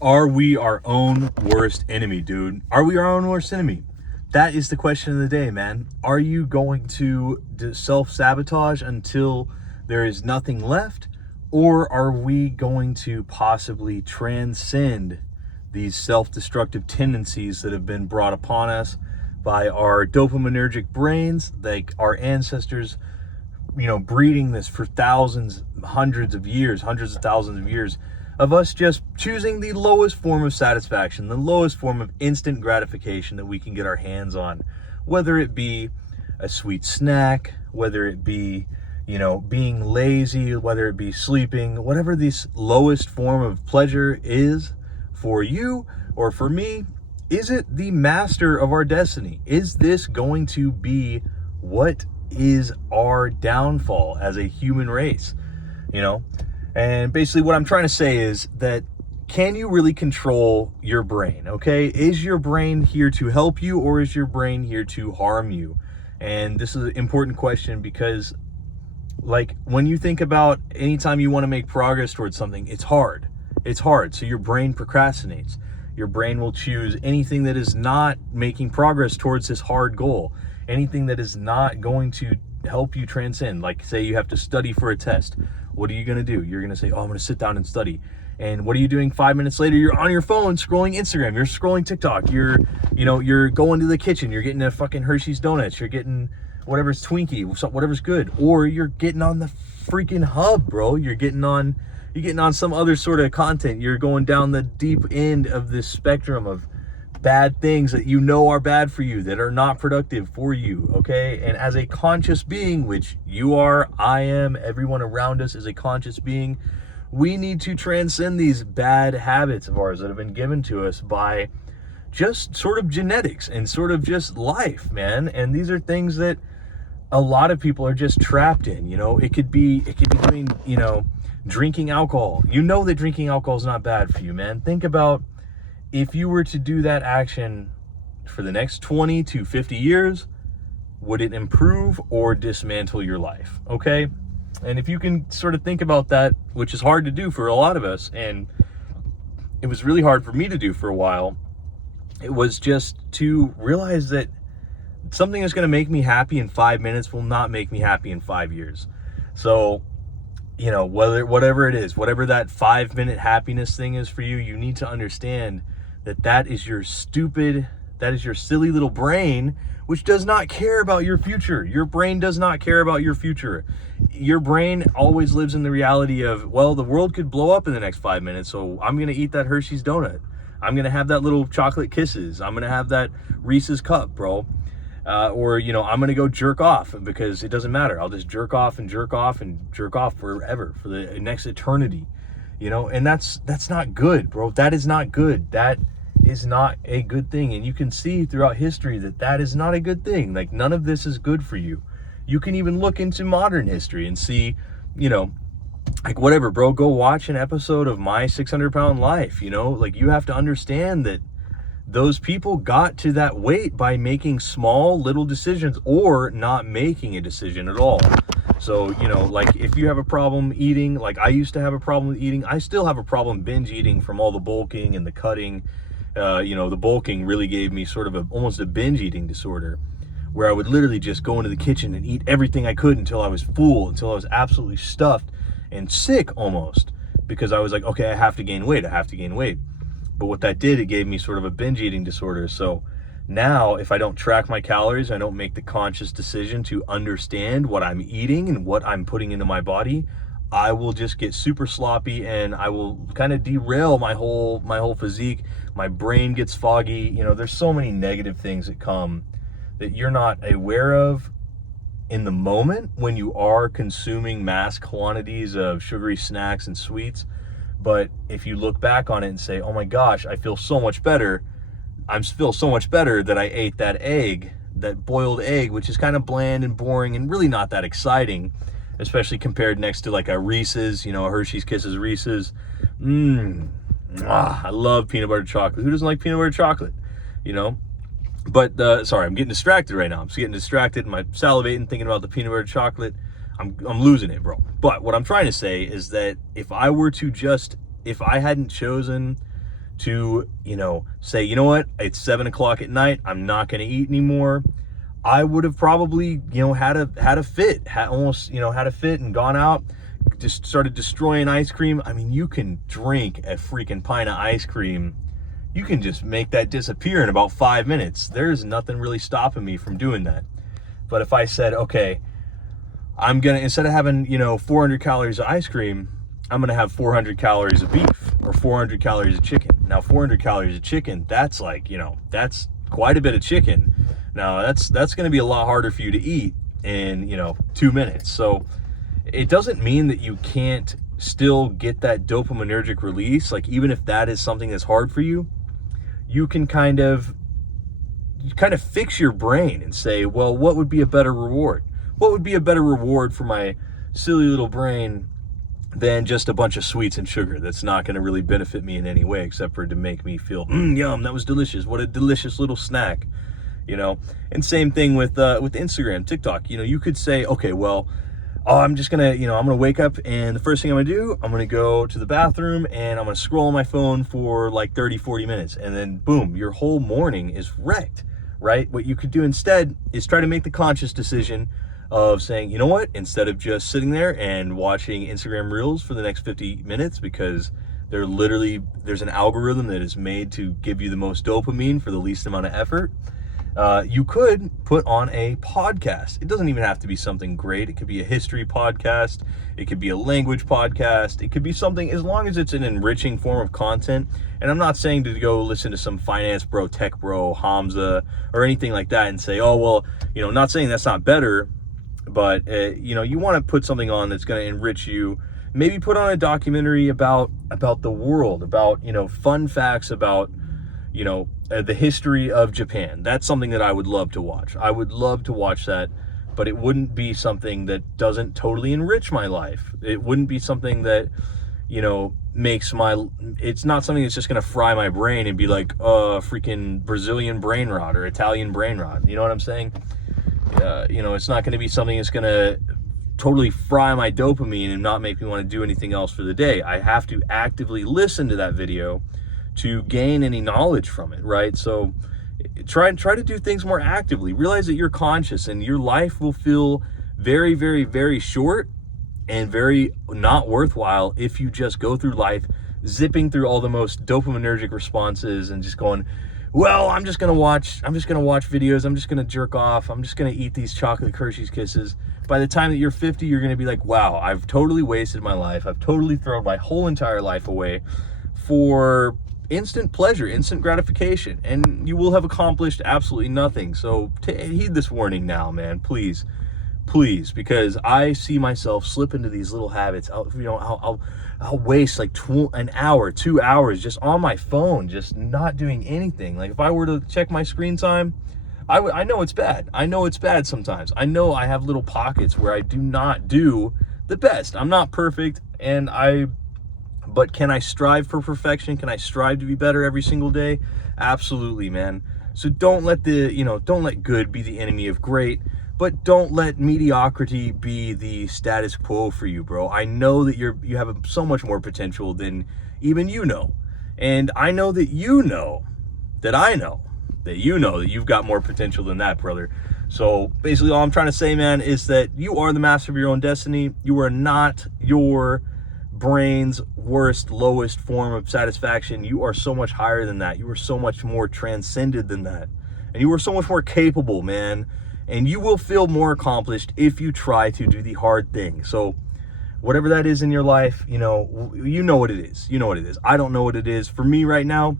Are we our own worst enemy, dude? Are we our own worst enemy? That is the question of the day, man. Are you going to self-sabotage until there is nothing left? Or are we going to possibly transcend these self-destructive tendencies that have been brought upon us by our dopaminergic brains, like our ancestors, breeding this for thousands, hundreds of years, hundreds of thousands of years, of us just choosing the lowest form of satisfaction, the lowest form of instant gratification that we can get our hands on, whether it be a sweet snack, whether it be, being lazy, whether it be sleeping, whatever this lowest form of pleasure is for you or for me. Is it the master of our destiny? Is this going to be what is our downfall as a human race? And basically what I'm trying to say is that, can you really control your brain? Okay, is your brain here to help you, or is your brain here to harm you? And this is an important question because, like, when you think about anytime you want to make progress towards something, it's hard. So your brain procrastinates. Your brain will choose anything that is not making progress towards this hard goal, anything that is not going to help you transcend. Like, say you have to study for a test. What are you going to do? You're going to say, oh, I'm going to sit down and study. And what are you doing 5 minutes later? You're on your phone scrolling Instagram. You're scrolling TikTok. You're going to the kitchen. You're getting a fucking Hershey's Donuts. You're getting whatever's Twinkie, whatever's good. Or you're getting on the freaking hub, bro. You're getting on some other sort of content. You're going down the deep end of this spectrum of bad things that are bad for you, that are not productive for you, okay? And as a conscious being, which you are, I am, everyone around us is a conscious being, we need to transcend these bad habits of ours that have been given to us by just sort of genetics and sort of just life, man. And these are things that a lot of people are just trapped in. It could be doing, drinking alcohol. That drinking alcohol is not bad for you, man. Think about if you were to do that action for the next 20 to 50 years, would it improve or dismantle your life? Okay? And if you can sort of think about that, which is hard to do for a lot of us, and it was really hard for me to do for a while, it was just to realize that something that's going to make me happy in 5 minutes will not make me happy in 5 years. So, whatever it is, whatever that 5-minute happiness thing is for you, you need to understand that is your silly little brain, which does not care about your future. Your brain does not care about your future. Your brain always lives in the reality of, well, the world could blow up in the next 5 minutes, so I'm going to eat that Hershey's donut. I'm going to have that little chocolate kisses. I'm going to have that Reese's cup, bro. Or, I'm going to go jerk off, because it doesn't matter. I'll just jerk off and jerk off and jerk off forever, for the next eternity, and that's not good, bro. That is not good. That is not a good thing. And you can see throughout history that is not a good thing. Like, none of this is good for you. You can even look into modern history and see, like, whatever, bro, go watch an episode of My 600-Pound Life. Like, you have to understand that those people got to that weight by making small little decisions, or not making a decision at all. So, like, if you have a problem eating, like I used to have a problem with eating, I still have a problem binge eating from all the bulking and the cutting. The bulking really gave me sort of almost a binge eating disorder, where I would literally just go into the kitchen and eat everything I could until I was full, until I was absolutely stuffed and sick almost, because I was like, okay, I have to gain weight. But what that did, it gave me sort of a binge eating disorder. So now, if I don't track my calories, I don't make the conscious decision to understand what I'm eating and what I'm putting into my body, I will just get super sloppy, and I will kind of derail my whole physique. My brain gets foggy. There's so many negative things that come that you're not aware of in the moment when you are consuming mass quantities of sugary snacks and sweets. But if you look back on it and say, oh my gosh, I feel so much better. I feel so much better that I ate that boiled egg, which is kind of bland and boring and really not that exciting, especially compared next to like a Reese's, a Hershey's Kisses Reese's. I love peanut butter chocolate. Who doesn't like peanut butter chocolate? But sorry, I'm getting distracted right now. I'm just getting distracted. I'm salivating, thinking about the peanut butter chocolate. I'm losing it, bro. But what I'm trying to say is that if I hadn't chosen to, say, you know what, it's 7 o'clock at night, I'm not going to eat anymore, I would have probably, had a fit, had a fit and gone out, just started destroying ice cream. I mean, you can drink a freaking pint of ice cream. You can just make that disappear in about 5 minutes. There's nothing really stopping me from doing that. But if I said, okay, I'm going to, instead of having, 400 calories of ice cream, I'm going to have 400 calories of beef or 400 calories of chicken. Now, 400 calories of chicken, that's like, that's quite a bit of chicken. Now, that's going to be a lot harder for you to eat in, 2 minutes. So it doesn't mean that you can't still get that dopaminergic release. Like, even if that is something that's hard for you, you can kind of fix your brain and say, well, what would be a better reward? What would be a better reward for my silly little brain than just a bunch of sweets and sugar that's not going to really benefit me in any way except for to make me feel, yum, that was delicious. What a delicious little snack, And same thing with Instagram, TikTok. You could say, okay, well, I'm just going to, I'm going to wake up and the first thing I'm going to do, I'm going to go to the bathroom and I'm going to scroll on my phone for like 30, 40 minutes. And then boom, your whole morning is wrecked, right? What you could do instead is try to make the conscious decision of saying, you know what, instead of just sitting there and watching Instagram Reels for the next 50 minutes, because there's an algorithm that is made to give you the most dopamine for the least amount of effort. You could put on a podcast. It doesn't even have to be something great. It could be a history podcast. It could be a language podcast. It could be something, as long as it's an enriching form of content. And I'm not saying to go listen to some finance bro, tech bro, Hamza, or anything like that and say, oh, well, not saying that's not better, but, you want to put something on that's going to enrich you. Maybe put on a documentary about the world, about, fun facts about, the history of Japan. That's something that I would love to watch. I would love to watch that, but it wouldn't be something that doesn't totally enrich my life. It wouldn't be something that, it's not something that's just going to fry my brain and be like, freaking Brazilian brain rot or Italian brain rot. You know what I'm saying? It's not going to be something that's going to totally fry my dopamine and not make me want to do anything else for the day. I have to actively listen to that video to gain any knowledge from it, right? So try to do things more actively. Realize that you're conscious and your life will feel very, very, very short and very not worthwhile if you just go through life zipping through all the most dopaminergic responses and just going, well, I'm just going to watch videos. I'm just going to jerk off. I'm just going to eat these chocolate Hershey's Kisses. By the time that you're 50, you're going to be like, wow, I've totally wasted my life. I've totally thrown my whole entire life away for instant pleasure, instant gratification, and you will have accomplished absolutely nothing. So heed this warning now, man, please, because I see myself slip into these little habits. I'll waste like an hour, 2 hours just on my phone, just not doing anything. Like if I were to check my screen time, I know it's bad. I know it's bad sometimes. I know I have little pockets where I do not do the best. I'm not perfect, but can I strive for perfection? Can I strive to be better every single day? Absolutely, man. So don't let good be the enemy of great, but don't let mediocrity be the status quo for you, bro. I know that you have so much more potential than even you know. And I know that you know that I know that you've got more potential than that, brother. So basically all I'm trying to say, man, is that you are the master of your own destiny. You are not your brain's worst, lowest form of satisfaction. You are so much higher than that. You are so much more transcended than that. And you are so much more capable, man. And you will feel more accomplished if you try to do the hard thing. So whatever that is in your life, you know what it is. You know what it is. I don't know what it is. For me right now,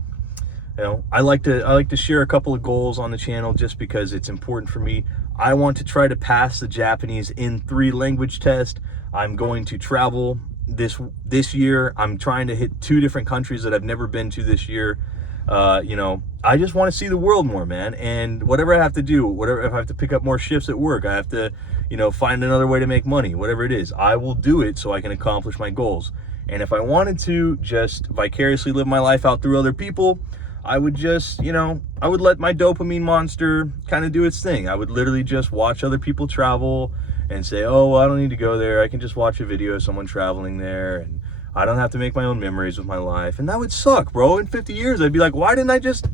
I like to share a couple of goals on the channel just because it's important for me. I want to try to pass the Japanese in 3 language test. I'm going to travel this year. I'm trying to hit 2 different countries that I've never been to this year. I just want to see the world more, man. And whatever I have to do, if I have to pick up more shifts at work, I have to, find another way to make money, whatever it is, I will do it so I can accomplish my goals. And if I wanted to just vicariously live my life out through other people, I would just, I would let my dopamine monster kind of do its thing. I would literally just watch other people travel and say, oh, well, I don't need to go there. I can just watch a video of someone traveling there. And I don't have to make my own memories with my life. And that would suck, bro. In 50 years, I'd be like, why didn't I just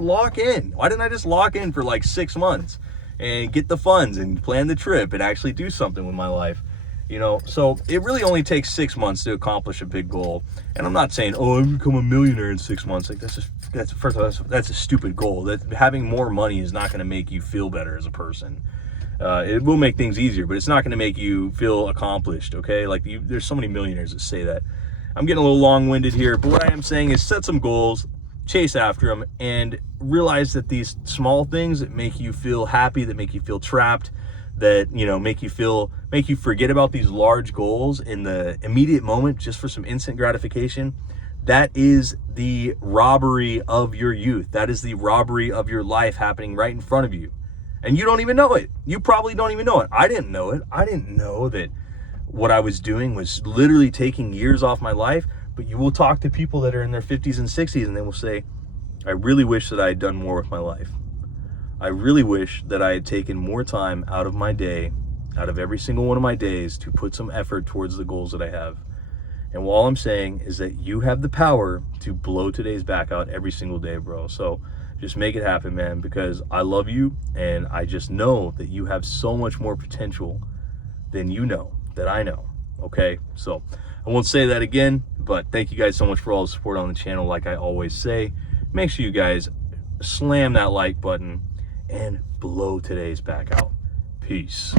lock in? Why didn't I just lock in for like 6 months and get the funds and plan the trip and actually do something with my life? You know, so it really only takes 6 months to accomplish a big goal. And I'm not saying, oh, I become a millionaire in 6 months. Like, that's first of all, that's a stupid goal. That having more money is not going to make you feel better as a person. It will make things easier, but it's not going to make you feel accomplished, okay? Like, there's so many millionaires that say that. I'm getting a little long-winded here, but what I am saying is set some goals, chase after them, and realize that these small things that make you feel happy, that make you feel trapped, that, you know, make you forget about these large goals in the immediate moment just for some instant gratification, that is the robbery of your youth. That is the robbery of your life happening right in front of you. And you don't even know it. You probably don't even know it. I didn't know it. I didn't know that what I was doing was literally taking years off my life. But you will talk to people that are in their 50s and 60s and they will say, I really wish that I had done more with my life. I really wish that I had taken more time out of my day, out of every single one of my days, to put some effort towards the goals that I have. And all I'm saying is that you have the power to blow today's back out every single day, bro. So just make it happen, man, because I love you, and I just know that you have so much more potential than you know, that I know, okay? So I won't say that again, but thank you guys so much for all the support on the channel. Like I always say, make sure you guys slam that like button and blow today's back out. Peace.